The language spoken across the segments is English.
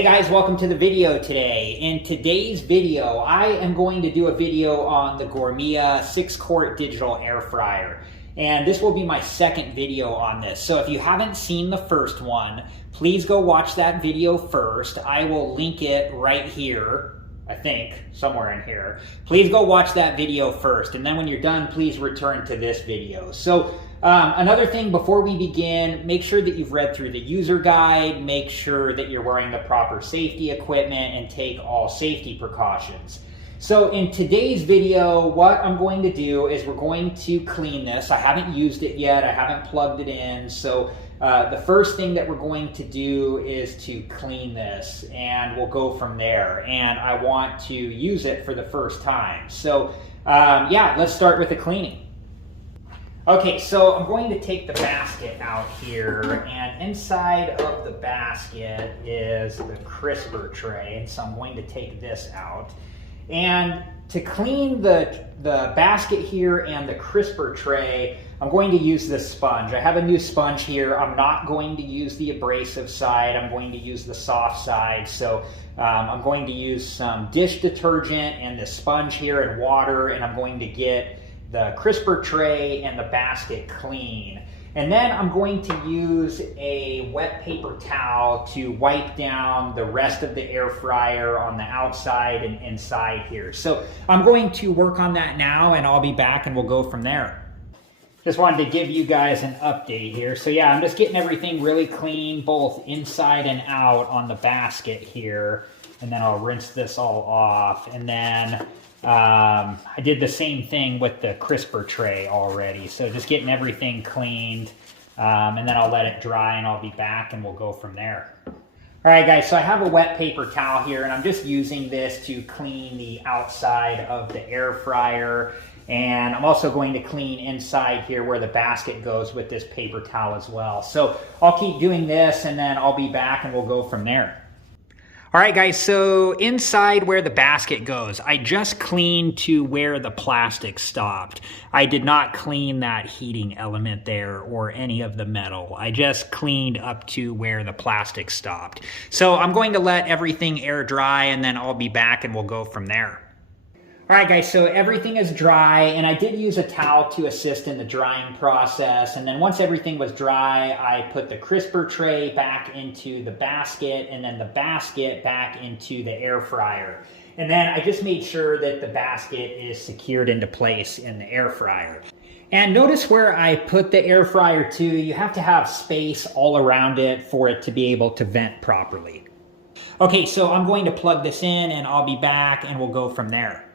Hey guys, welcome to the video today. In today's video, I am going to do a video on the Gourmia 6-quart digital air fryer. And this will be my second video on this. So if you haven't seen the first one, please go watch that video first. I will link it right here, I think, somewhere in here. Please go watch that video first. And then when you're done, please return to this video. So another thing before we begin, make sure that you've read through the user guide, make sure that you're wearing the proper safety equipment, and take all safety precautions. So in today's video, what I'm going to do is we're going to clean this. I haven't used it yet, I haven't plugged it in. So the first thing that we're going to do is to clean this, and we'll go from there. And I want to use it for the first time. So yeah, let's start with the cleaning. Okay, so I'm going to take the basket out here, and inside of the basket is the crisper tray, and so I'm going to take this out. And to clean the basket here and the crisper tray, I'm going to use this sponge. I have a new sponge here. I'm not going to use the abrasive side. I'm going to use the soft side. So I'm going to use some dish detergent and the sponge here and water, and I'm going to get the crisper tray and the basket clean. And then I'm going to use a wet paper towel to wipe down the rest of the air fryer on the outside and inside here. So I'm going to work on that now, and I'll be back and we'll go from there. Just wanted to give you guys an update here. So yeah, I'm just getting everything really clean, both inside and out on the basket here. And then I'll rinse this all off. And then I did the same thing with the crisper tray already. So just getting everything cleaned, and then I'll let it dry and I'll be back and we'll go from there. All right guys, so I have a wet paper towel here, and I'm just using this to clean the outside of the air fryer. And I'm also going to clean inside here where the basket goes with this paper towel as well. So I'll keep doing this, and then I'll be back and we'll go from there. All right guys, so inside where the basket goes, I just cleaned to where the plastic stopped. I did not clean that heating element there or any of the metal. I just cleaned up to where the plastic stopped. So I'm going to let everything air dry, and then I'll be back and we'll go from there. All right guys, so everything is dry, and I did use a towel to assist in the drying process. And then once everything was dry, I put the crisper tray back into the basket, and then the basket back into the air fryer. And then I just made sure that the basket is secured into place in the air fryer. And notice where I put the air fryer too, you have to have space all around it for it to be able to vent properly. Okay, so I'm going to plug this in, and I'll be back and we'll go from there.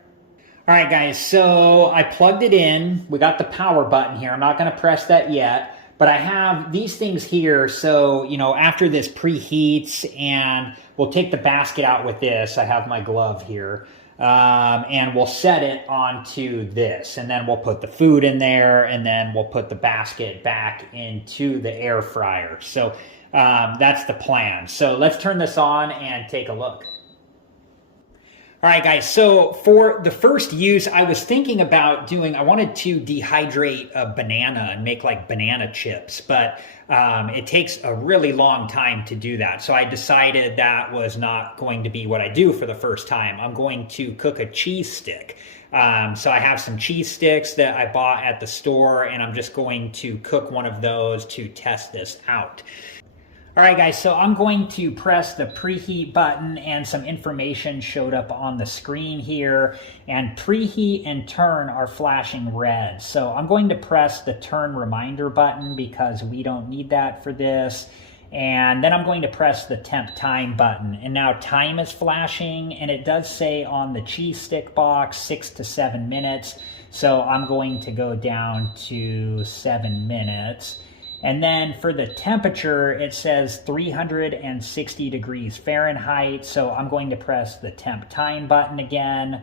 All right guys, so I plugged it in. We got the power button here. I'm not gonna press that yet, but I have these things here. So, you know, after this preheats, and we'll take the basket out with this. I have my glove here. And we'll set it onto this, and then we'll put the food in there, and then we'll put the basket back into the air fryer. So that's the plan. So let's turn this on and take a look. All right guys, so for the first use, I was thinking about I wanted to dehydrate a banana and make like banana chips, but it takes a really long time to do that. So I decided that was not going to be what I do for the first time. I'm going to cook a cheese stick. So I have some cheese sticks that I bought at the store, and I'm just going to cook one of those to test this out. All right guys, so I'm going to press the preheat button, and some information showed up on the screen here, and preheat and turn are flashing red. So I'm going to press the turn reminder button because we don't need that for this. And then I'm going to press the temp time button, and now time is flashing, and it does say on the cheese stick box 6 to 7 minutes. So I'm going to go down to 7 minutes. And then for the temperature, it says 360 degrees Fahrenheit. So I'm going to press the temp time button again.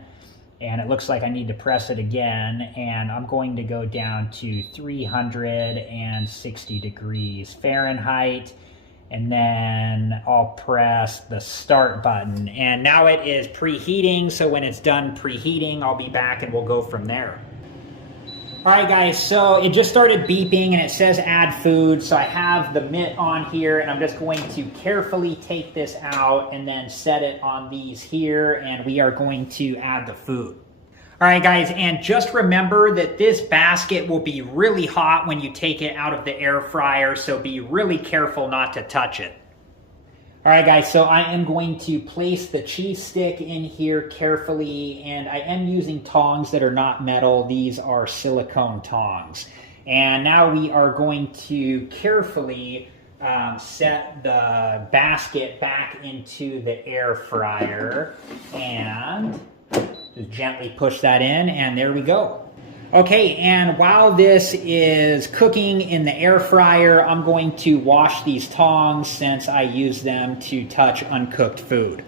And it looks like I need to press it again. And I'm going to go down to 360 degrees Fahrenheit. And then I'll press the start button. And now it is preheating. So when it's done preheating, I'll be back and we'll go from there. All right, guys, so it just started beeping and it says add food. So I have the mitt on here and I'm just going to carefully take this out and then set it on these here, and we are going to add the food. All right, guys, and just remember that this basket will be really hot when you take it out of the air fryer, so be really careful not to touch it. All right, guys, so I am going to place the cheese stick in here carefully, and I am using tongs that are not metal. These are silicone tongs. And now we are going to carefully set the basket back into the air fryer and just gently push that in, and there we go. Okay, and while this is cooking in the air fryer, I'm going to wash these tongs since I use them to touch uncooked food.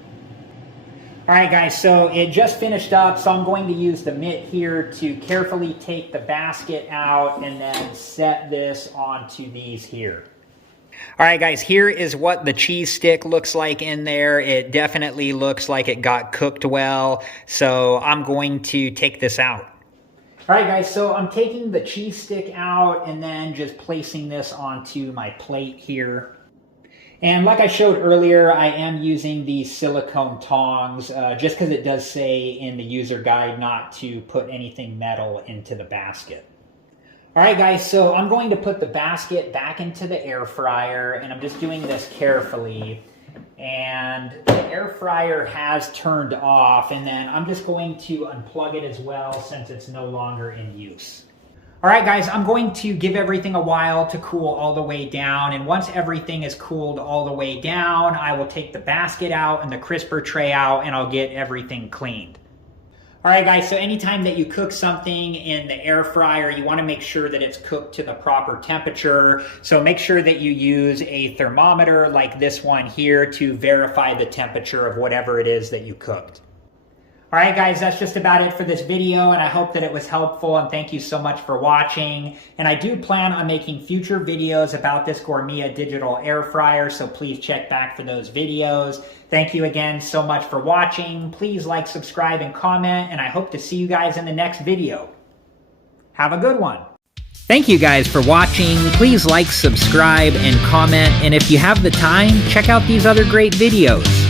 All right, guys, so it just finished up, so I'm going to use the mitt here to carefully take the basket out and then set this onto these here. All right, guys, here is what the cheese stick looks like in there. It definitely looks like it got cooked well, so I'm going to take this out. All right, guys, so I'm taking the cheese stick out and then just placing this onto my plate here. And like I showed earlier, I am using these silicone tongs just because it does say in the user guide not to put anything metal into the basket. All right, guys, so I'm going to put the basket back into the air fryer, and I'm just doing this carefully. And the air fryer has turned off, and then I'm just going to unplug it as well since it's no longer in use. All right, guys, I'm going to give everything a while to cool all the way down, and once everything is cooled all the way down, I will take the basket out and the crisper tray out, and I'll get everything cleaned. All right, guys, so anytime that you cook something in the air fryer, you want to make sure that it's cooked to the proper temperature. So make sure that you use a thermometer like this one here to verify the temperature of whatever it is that you cooked. All right, guys, that's just about it for this video, and I hope that it was helpful, and thank you so much for watching. And I do plan on making future videos about this Gourmia digital air fryer, so please check back for those videos. Thank you again so much for watching. Please like, subscribe, and comment, and I hope to see you guys in the next video. Have a good one. Thank you guys for watching. Please like, subscribe, and comment, and if you have the time, check out these other great videos.